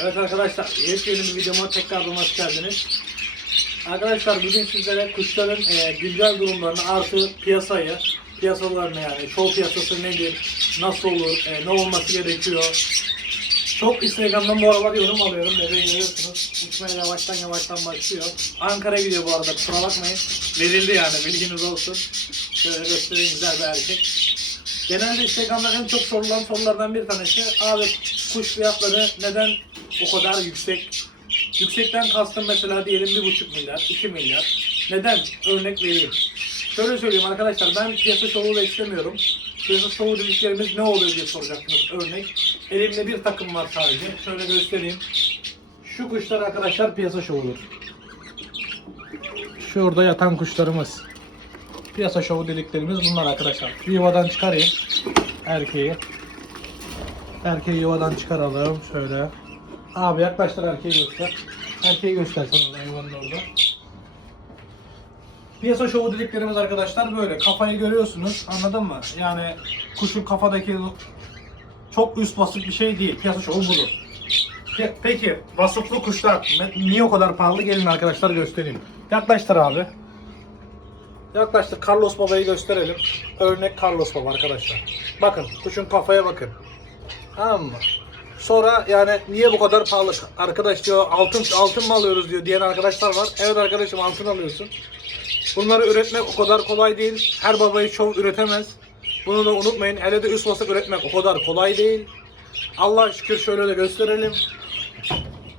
Evet arkadaşlar, yepyeni bir videoma tekrardan hoş geldiniz. Arkadaşlar bugün sizlere kuşların e, güncel durumlarını artı piyasayı, piyasalarını yani çoğu piyasası nedir, nasıl olur, e, ne olması gerekiyor. Çok Instagram'dan bu aralar yorum alıyorum, bebeği görüyorsunuz. Uçmaya yavaştan yavaştan başlıyor. Ankara gidiyor bu arada, kusura bakmayın. Verildi yani, bilginiz olsun. Şöyle göstereyim güzel bir erkek. Genelde Instagram'da en çok sorulan sorulardan bir tanesi abi kuş fiyatları neden o kadar yüksek? Yüksekten kastım mesela diyelim bir buçuk milyar, 2 milyar. Neden? Örnek vereyim. Şöyle söyleyeyim arkadaşlar ben piyasa şovu beslemiyorum. Piyasa şovu dediklerimiz ne oluyor diye soracaksınız örnek. Elimde bir takım var sadece. Şöyle göstereyim. Şu kuşlar arkadaşlar piyasa şovudur. Şurada yatan kuşlarımız. Piyasa şovu dediklerimiz bunlar arkadaşlar. Yuvadan çıkarayım erkeği. Erkeği yuvadan çıkaralım şöyle. Abi yaklaştır erkeği göster. Erkeği göstersen oradan yuvanın orada. Piyasa şovu dediklerimiz arkadaşlar böyle. Kafayı görüyorsunuz anladın mı? Yani kuşun kafadaki çok üst basık bir şey değil. Piyasa şovu budur. Pe- Peki vasıflı kuşlar niye o kadar pahalı? Gelin arkadaşlar göstereyim. Yaklaştır abi. Yaklaştık Carlos Baba'yı gösterelim. Örnek Carlos Baba arkadaşlar. Bakın kuşun kafaya bakın. Tamam mı? Sonra yani niye bu kadar pahalı? Arkadaş diyor altın altın mı alıyoruz diyor diyen arkadaşlar var. Evet arkadaşım altın alıyorsun. Bunları üretmek o kadar kolay değil. Her babayı çok üretemez. Bunu da unutmayın. Hele de üst basık üretmek o kadar kolay değil. Allah şükür şöyle de gösterelim.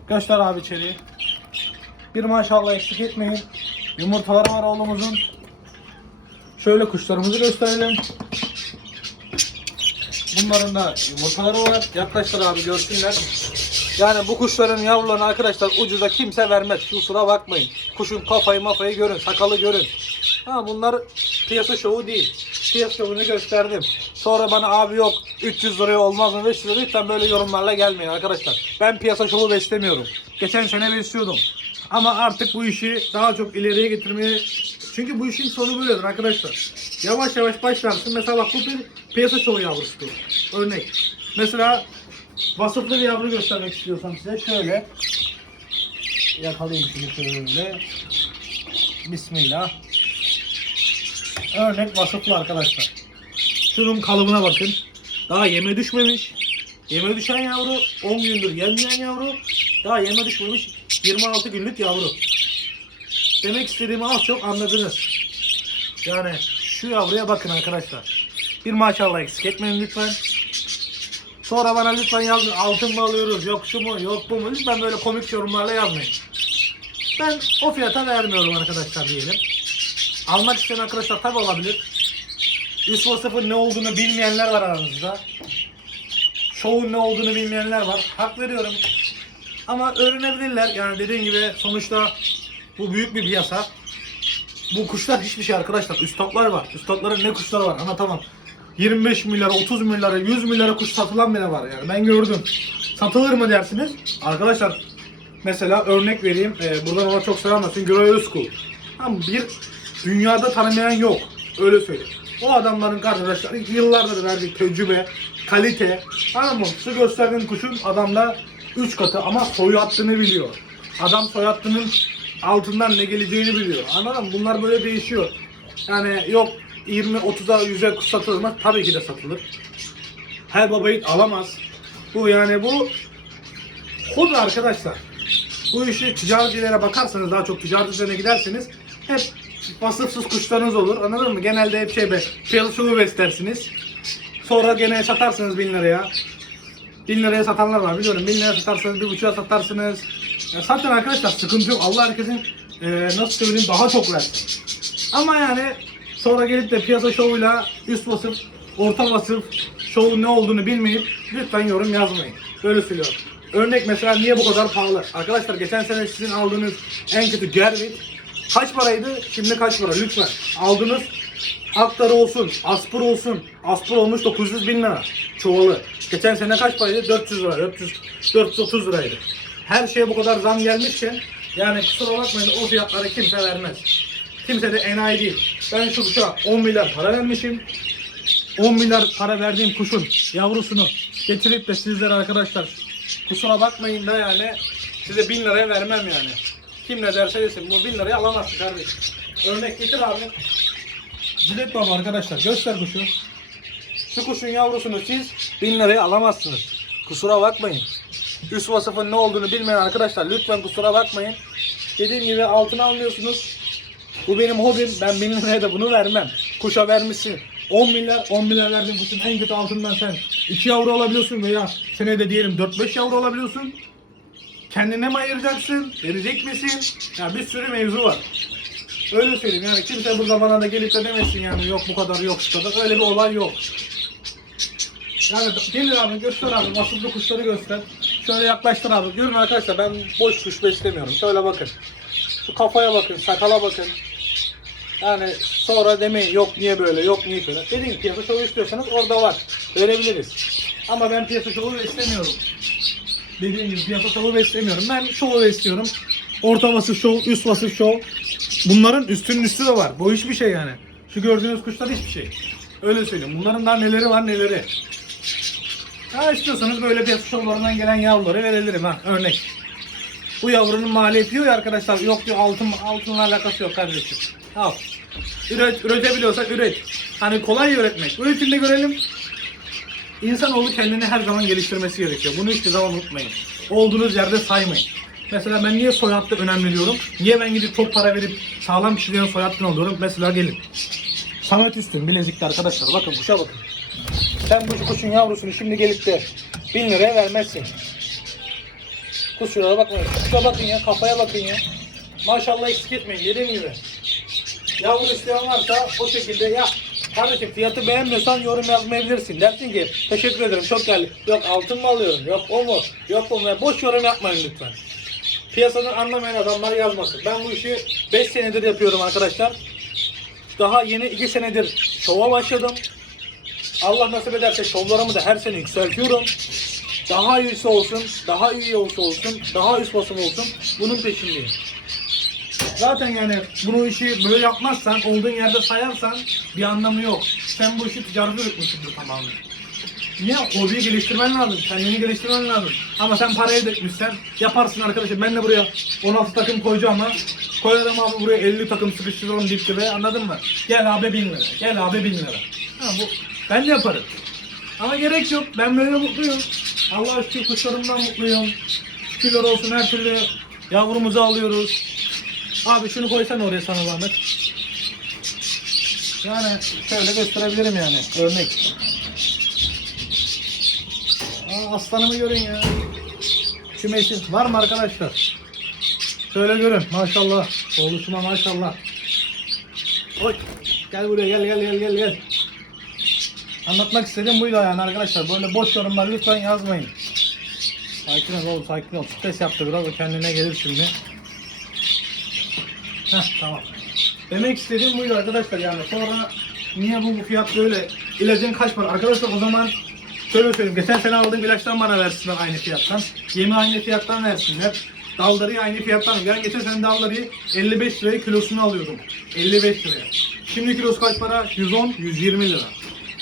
Göster abi içeriği. Bir maşallah eksik etmeyin. Yumurtaları var oğlumuzun. Şöyle kuşlarımızı gösterelim. Bunların da yumurtaları var. Yaklaştır abi görsünler. Yani bu kuşların yavrularını arkadaşlar ucuza kimse vermez. Kusura bakmayın. Kuşun kafayı mafayı görün, sakalı görün. Ha bunlar piyasa şovu değil. Piyasa şovunu gösterdim. Sonra bana abi yok 300 liraya olmaz mı 500 liraya lütfen böyle yorumlarla gelmeyin arkadaşlar. Ben piyasa şovu beslemiyorum. Geçen sene besliyordum. Ama artık bu işi daha çok ileriye getirmeye çünkü bu işin sonu böyledir arkadaşlar. Yavaş yavaş başlarsın. Mesela bak bu bir piyasa şovu yavrusudur. Örnek. Mesela vasıflı bir yavru göstermek istiyorsam size şöyle yakalayayım şunu şöyle. Bismillah. Örnek vasıflı arkadaşlar. Şunun kalıbına bakın. Daha yeme düşmemiş. Yeme düşen yavru 10 gündür yemeyen yavru. Daha yeme düşmemiş 26 günlük yavru. Demek istediğimi az çok anladınız. Yani şu yavruya bakın arkadaşlar. Bir maşallah eksik etmeyin lütfen. Sonra bana lütfen yazın altın mı alıyoruz yok şu mu yok bu mu lütfen böyle komik yorumlarla yazmayın. Ben o fiyata vermiyorum arkadaşlar diyelim. Almak isteyen arkadaşlar tabi olabilir. Üst vasıfın ne olduğunu bilmeyenler var aranızda. Şovun ne olduğunu bilmeyenler var. Hak veriyorum. Ama öğrenebilirler. Yani dediğim gibi sonuçta bu büyük bir piyasa. Bu kuşlar hiçbir şey arkadaşlar. Üstadlar var. Üstadların ne kuşları var anlatamam. 25 milyara, 30 milyara, 100 milyara kuş satılan bile var yani. Ben gördüm. Satılır mı dersiniz? Arkadaşlar mesela örnek vereyim. Ee, buradan ona çok selam olsun. Göray Özkul. Tamam, bir dünyada tanımayan yok. Öyle söyleyeyim. O adamların arkadaşlar yıllardır verdiği tecrübe, kalite. Tamam mı? Şu gösterdiğin kuşun adamla 3 katı ama soy hattını biliyor. Adam soy hattının altından ne geleceğini biliyor. Anladın mı? Bunlar böyle değişiyor. Yani yok 20 30'a 100'e kuş satılır mı? Tabii ki de satılır. Her baba yiğit alamaz. Bu yani bu hobi arkadaşlar. Bu işi ticaretlere bakarsanız daha çok ticaret giderseniz hep vasıfsız kuşlarınız olur. Anladın mı? Genelde hep şey be, piyasa şovu beslersiniz. Sonra gene satarsınız 1000 liraya. 1000 liraya satanlar var biliyorum. 1000 liraya satarsanız bir buçuğa satarsınız. Ya zaten arkadaşlar sıkıntı yok. Allah herkesin e, nasıl söyleyeyim daha çok versin. Ama yani sonra gelip de piyasa şovuyla üst vasıf, orta vasıf şovun ne olduğunu bilmeyip lütfen yorum yazmayın. Böyle söylüyorum. Örnek mesela niye bu kadar pahalı? Arkadaşlar geçen sene sizin aldığınız en kötü Gervin kaç paraydı? Şimdi kaç para? Lütfen. Aldığınız Aktar olsun, Aspır olsun. Aspır olmuş 900 bin lira. Çuvalı. Geçen sene kaç paraydı? 400 lira, 400, 430 liraydı. Her şeye bu kadar zam gelmişken yani kusura bakmayın o fiyatları kimse vermez. Kimse de enayi değil. Ben şu kuşa 10 milyar para vermişim. 10 milyar para verdiğim kuşun yavrusunu getirip de sizlere arkadaşlar Kusura bakmayın da yani size 1000 liraya vermem yani. Kim ne derse desin bu 1000 liraya alamazsın kardeşim. Örnek getir abi. Cilet baba arkadaşlar göster kuşu. Şu kuşun yavrusunu siz 1000 liraya alamazsınız. Kusura bakmayın. Üst vasıfın ne olduğunu bilmeyen arkadaşlar lütfen kusura bakmayın. Dediğim gibi altına almıyorsunuz. Bu benim hobim. Ben 1000 liraya da bunu vermem. Kuşa vermişsin. 10 milyar, 10 milyar verdin kuşun en kötü altından sen 2 yavru alabiliyorsun veya senede diyelim 4-5 yavru alabiliyorsun. Kendine mi ayıracaksın? Verecek misin? Ya bir sürü mevzu var. Öyle söyleyeyim yani kimse burada bana da gelip de demesin yani yok bu kadar yok şu kadar. Öyle bir olay yok. Yani gelir abi göster abi vasıflı kuşları göster. Şöyle yaklaştır abi. Görün arkadaşlar ben boş kuş beslemiyorum. Şöyle bakın. Şu kafaya bakın, sakala bakın. Yani sonra demeyin yok niye böyle, yok niye şöyle. Dediğim piyasa şovu istiyorsanız orada var. Verebiliriz. Ama ben piyasa şovu beslemiyorum. Dediğim gibi piyasa şovu beslemiyorum. Ben şovu besliyorum. Orta vasıf şov, üst vasıf şov. Bunların üstünün üstü de var. Bu hiçbir şey yani. Şu gördüğünüz kuşlar hiçbir şey. Öyle söyleyeyim. Bunların daha neleri var neleri. Ha istiyorsanız böyle piyasa şovlarından gelen yavruları verebilirim ha. Örnek. Bu yavrunun maliyeti diyor ya arkadaşlar. Yok diyor altın altınla alakası yok kardeşim. Al. Üret, üretebiliyorsak üret. Hani kolay üretmek. Üretin de görelim. İnsanoğlu kendini her zaman geliştirmesi gerekiyor. Bunu hiçbir zaman unutmayın. Olduğunuz yerde saymayın. Mesela ben niye soy hattı önemli diyorum? Niye ben gidip çok para verip sağlam kişilerin soy hattını alıyorum? Mesela gelin. Samet Üstün Bilezik'te arkadaşlar. Bakın kuşa bakın. Sen bu kuşun yavrusunu şimdi gelip de 1000 liraya vermezsin. Kuşlara bakmayın. Kuşa bakın ya, kafaya bakın ya. Maşallah eksik etmeyin dediğim gibi. Yavru isteyen varsa o şekilde ya kardeşim fiyatı beğenmiyorsan yorum yazmayabilirsin. Dersin ki teşekkür ederim çok geldi. Yok altın mı alıyorum? Yok o mu? Yok o mu? Boş yorum yapmayın lütfen. Piyasadan anlamayan adamlar yazmasın. Ben bu işi 5 senedir yapıyorum arkadaşlar. Daha yeni 2 senedir şova başladım. Allah nasip ederse şovlarımı da her sene yükseltiyorum. Daha iyisi olsun, daha iyi olsa olsun, daha üst basım olsun. Bunun peşindeyim. Zaten yani bunu işi böyle yapmazsan, olduğun yerde sayarsan bir anlamı yok. Sen bu işi ticarete dökmüşsündür tamamen. Niye? Hobiyi geliştirmen lazım. Kendini geliştirmen lazım. Ama sen parayı dökmüşsen yaparsın arkadaşım. Ben de buraya 16 takım koyacağım ama koyarım abi buraya 50 takım sıkıştıralım dip dibe anladın mı? Gel abi 1000 lira. Gel abi 1000 lira. Ha, bu, ben de yaparım. Ama gerek yok. Ben böyle mutluyum. Allah şükür kuşlarımdan mutluyum. Şükürler olsun her türlü yavrumuzu alıyoruz. Abi şunu koysan oraya sana zahmet. Yani şöyle gösterebilirim yani örnek. Aslanımı görün ya. Kümesi var mı arkadaşlar? Şöyle görün maşallah. Oluşuma maşallah. Oy. Gel buraya gel gel gel gel gel. Anlatmak istediğim buydu yani arkadaşlar. Böyle boş yorumlar lütfen yazmayın. Sakin ol sakin ol. Stres yaptı biraz o kendine gelir şimdi. Heh tamam. Demek istediğim buydu arkadaşlar yani. Sonra niye bu, bu fiyat böyle? İlacın kaç para? Arkadaşlar o zaman şöyle söyleyeyim. Geçen sene aldığım ilaçtan bana versinler aynı fiyattan. Yemi aynı fiyattan versinler. Daldarıyı aynı fiyattan. Ben geçen sene daldarıyı 55 liraya kilosunu alıyordum. 55 liraya. Şimdi kilosu kaç para? 110, 120 lira.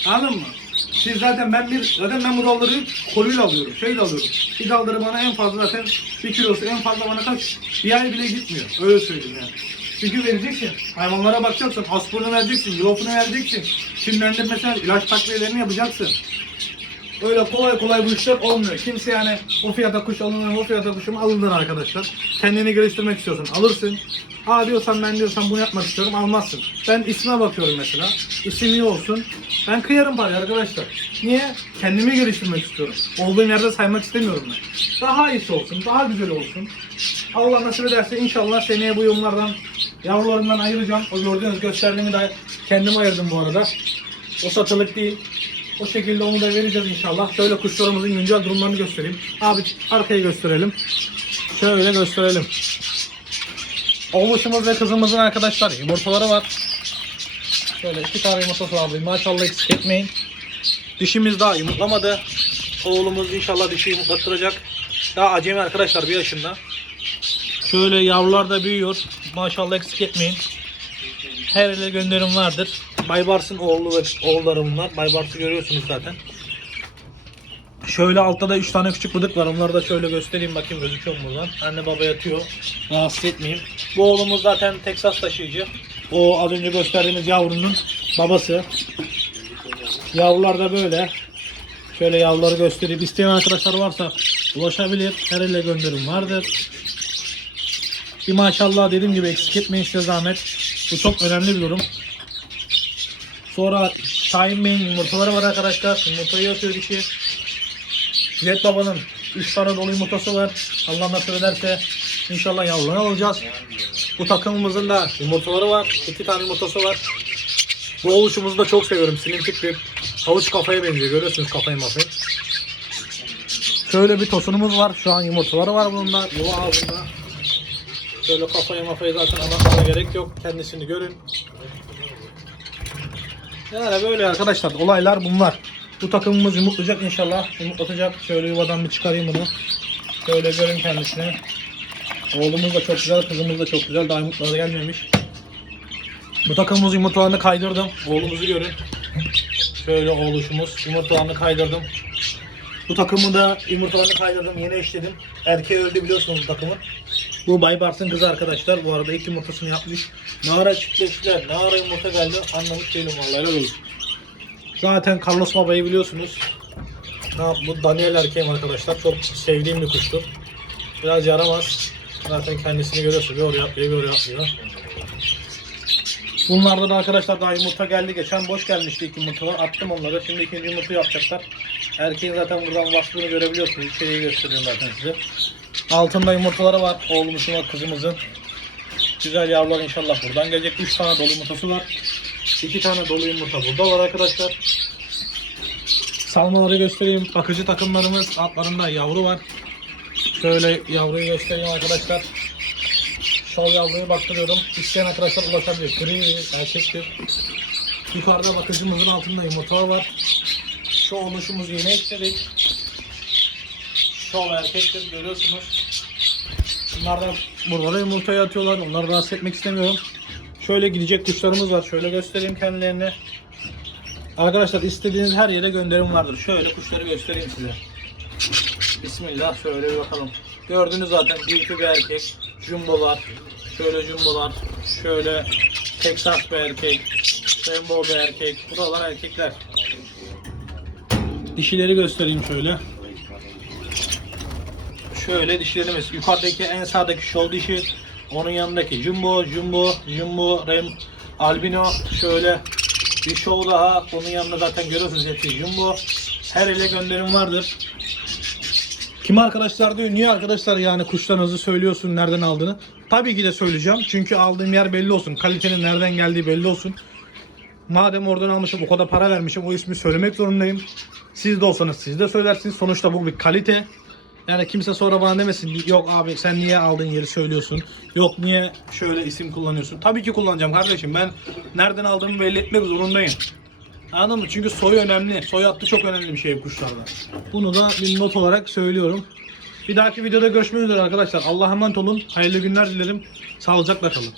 Anladın mı? Siz zaten ben bir zaten ben bu dalları koluyla alıyorum. Şeyle alıyorum. Bir dalları bana en fazla zaten bir kilosu en fazla bana kaç? Bir ay bile gitmiyor. Öyle söyleyeyim yani. Çünkü vereceksin. Hayvanlara bakacaksın. Aspirini vereceksin. Yulafını vereceksin. Mesela ilaç takviyelerini yapacaksın. Öyle kolay kolay bu işler olmuyor. Kimse yani o fiyata kuş alınır, o fiyata kuşum alınır arkadaşlar. Kendini geliştirmek istiyorsun, alırsın. Ha diyorsan ben diyorsan bunu yapmak istiyorum, almazsın. Ben isme bakıyorum mesela. İsim iyi olsun. Ben kıyarım parayı arkadaşlar. Niye? Kendimi geliştirmek istiyorum. Olduğum yerde saymak istemiyorum ben. Daha iyisi olsun, daha güzel olsun. Allah nasip ederse inşallah seneye bu yorumlardan, yavrularımdan ayıracağım. O gördüğünüz gösterdiğimi de kendim ayırdım bu arada. O satılık değil. O şekilde onu da vereceğiz inşallah. Şöyle kuşlarımızın güncel durumlarını göstereyim. Abi arkayı gösterelim. Şöyle gösterelim. Oğluşumuz ve kızımızın arkadaşlar yumurtaları var. Şöyle iki tane yumurtası var. Maşallah eksik etmeyin. Dişimiz daha yumurtlamadı. Oğlumuz inşallah dişi yumurtlattıracak. Daha acemi arkadaşlar bir yaşında. Şöyle yavrular da büyüyor. Maşallah eksik etmeyin. Her ile gönderim vardır. Baybars'ın oğlu ve oğulları bunlar. Baybars'ı görüyorsunuz zaten. Şöyle altta da 3 tane küçük bıdık var. Onları da şöyle göstereyim bakayım gözüküyor mu buradan. Anne baba yatıyor. Rahatsız etmeyeyim. Bu oğlumuz zaten Texas taşıyıcı. O az önce gösterdiğimiz yavrunun babası. Yavrular da böyle. Şöyle yavruları göstereyim. İsteyen arkadaşlar varsa ulaşabilir. Her elle gönderim vardır. Bir maşallah dediğim gibi eksik etmeyin size zahmet. Bu çok önemli bir durum. Sonra Şahin yumurtaları var arkadaşlar. Yumurtayı atıyor dişi. Jet Baba'nın 3 tane dolu yumurtası var. Allah nasip ederse inşallah yavrularını alacağız. Bu takımımızın da yumurtaları var. 2 tane yumurtası var. Bu oluşumuzu da çok seviyorum. Silintik bir havuç kafaya benziyor. Görüyorsunuz kafayı mafayı. Şöyle bir tosunumuz var. Şu an yumurtaları var bunun da. Yuva ağzında. Şöyle kafayı mafayı zaten anlatmana gerek yok. Kendisini görün. Yani böyle arkadaşlar olaylar bunlar. Bu takımımız yumurtlayacak inşallah. Yumurtlatacak. Şöyle yuvadan bir çıkarayım bunu. Şöyle görün kendisini. Oğlumuz da çok güzel, kızımız da çok güzel. Daha yumurtlara gelmemiş. Bu takımımız yumurtalarını kaydırdım. Oğlumuzu görün. Şöyle oğluşumuz. Yumurtalarını kaydırdım. Bu takımı da yumurtalarını kaydırdım. Yeni eşledim. Erkeği öldü biliyorsunuz bu takımın. Bu Baybars'ın kızı arkadaşlar. Bu arada ilk yumurtasını yapmış. Ara çiftleştiler, ne ara yumurta geldi anlamış değilim vallahi helal olsun. Zaten Carlos Baba'yı biliyorsunuz. Ne bu Daniel erkeğim arkadaşlar. Çok sevdiğim bir kuştur. Biraz yaramaz. Zaten kendisini görüyorsunuz. Bir oraya atlıyor, bir oraya atlıyor. Bunlarda da arkadaşlar daha yumurta geldi. Geçen boş gelmişti ilk yumurtalar. Attım onları. Şimdi ikinci yumurta yapacaklar. Erkeğin zaten buradan bastığını görebiliyorsunuz. İçeriği gösteriyorum zaten size. Altında yumurtaları var. Oğlumuzun var, kızımızın. Güzel yavrular inşallah buradan gelecek. 3 tane dolu yumurtası var. 2 tane dolu yumurta burada var arkadaşlar. Salmaları göstereyim. Bakıcı takımlarımız altlarında yavru var. Şöyle yavruyu göstereyim arkadaşlar. Şov yavruyu baktırıyorum. İsteyen arkadaşlar ulaşabilir. Gri erkektir. Yukarıda bakıcımızın altında yumurtalar var. Şu oluşumuz yeni ekledik. Şov erkektir görüyorsunuz. Bunlar da buralara yumurtayı atıyorlar. Onları rahatsız etmek istemiyorum. Şöyle gidecek kuşlarımız var. Şöyle göstereyim kendilerini. Arkadaşlar istediğiniz her yere gönderim vardır. Şöyle kuşları göstereyim size. Bismillah şöyle bir bakalım. Gördünüz zaten büyük bir erkek. Jumbolar. Şöyle jumbolar. Şöyle Texas bir erkek. Rainbow bir erkek. Buralar erkekler. Dişileri göstereyim şöyle. Şöyle dişlerimiz. Yukarıdaki en sağdaki şov dişi. Onun yanındaki jumbo, jumbo, jumbo, rem, albino. Şöyle bir şov daha. Onun yanında zaten görüyorsunuz hepsi jumbo. Her ile gönderim vardır. Kim arkadaşlar diyor niye arkadaşlar yani kuşlarınızı söylüyorsun nereden aldığını. Tabii ki de söyleyeceğim. Çünkü aldığım yer belli olsun. Kalitenin nereden geldiği belli olsun. Madem oradan almışım o kadar para vermişim o ismi söylemek zorundayım. Siz de olsanız siz de söylersiniz. Sonuçta bu bir kalite. Yani kimse sonra bana demesin yok abi sen niye aldığın yeri söylüyorsun. Yok niye şöyle isim kullanıyorsun. Tabii ki kullanacağım kardeşim. Ben nereden aldığımı belli etmek zorundayım. Anladın mı? Çünkü soy önemli. Soy hattı çok önemli bir şey kuşlarda. Bunu da bir not olarak söylüyorum. Bir dahaki videoda görüşmek üzere arkadaşlar. Allah'a emanet olun. Hayırlı günler dilerim. Sağlıcakla kalın.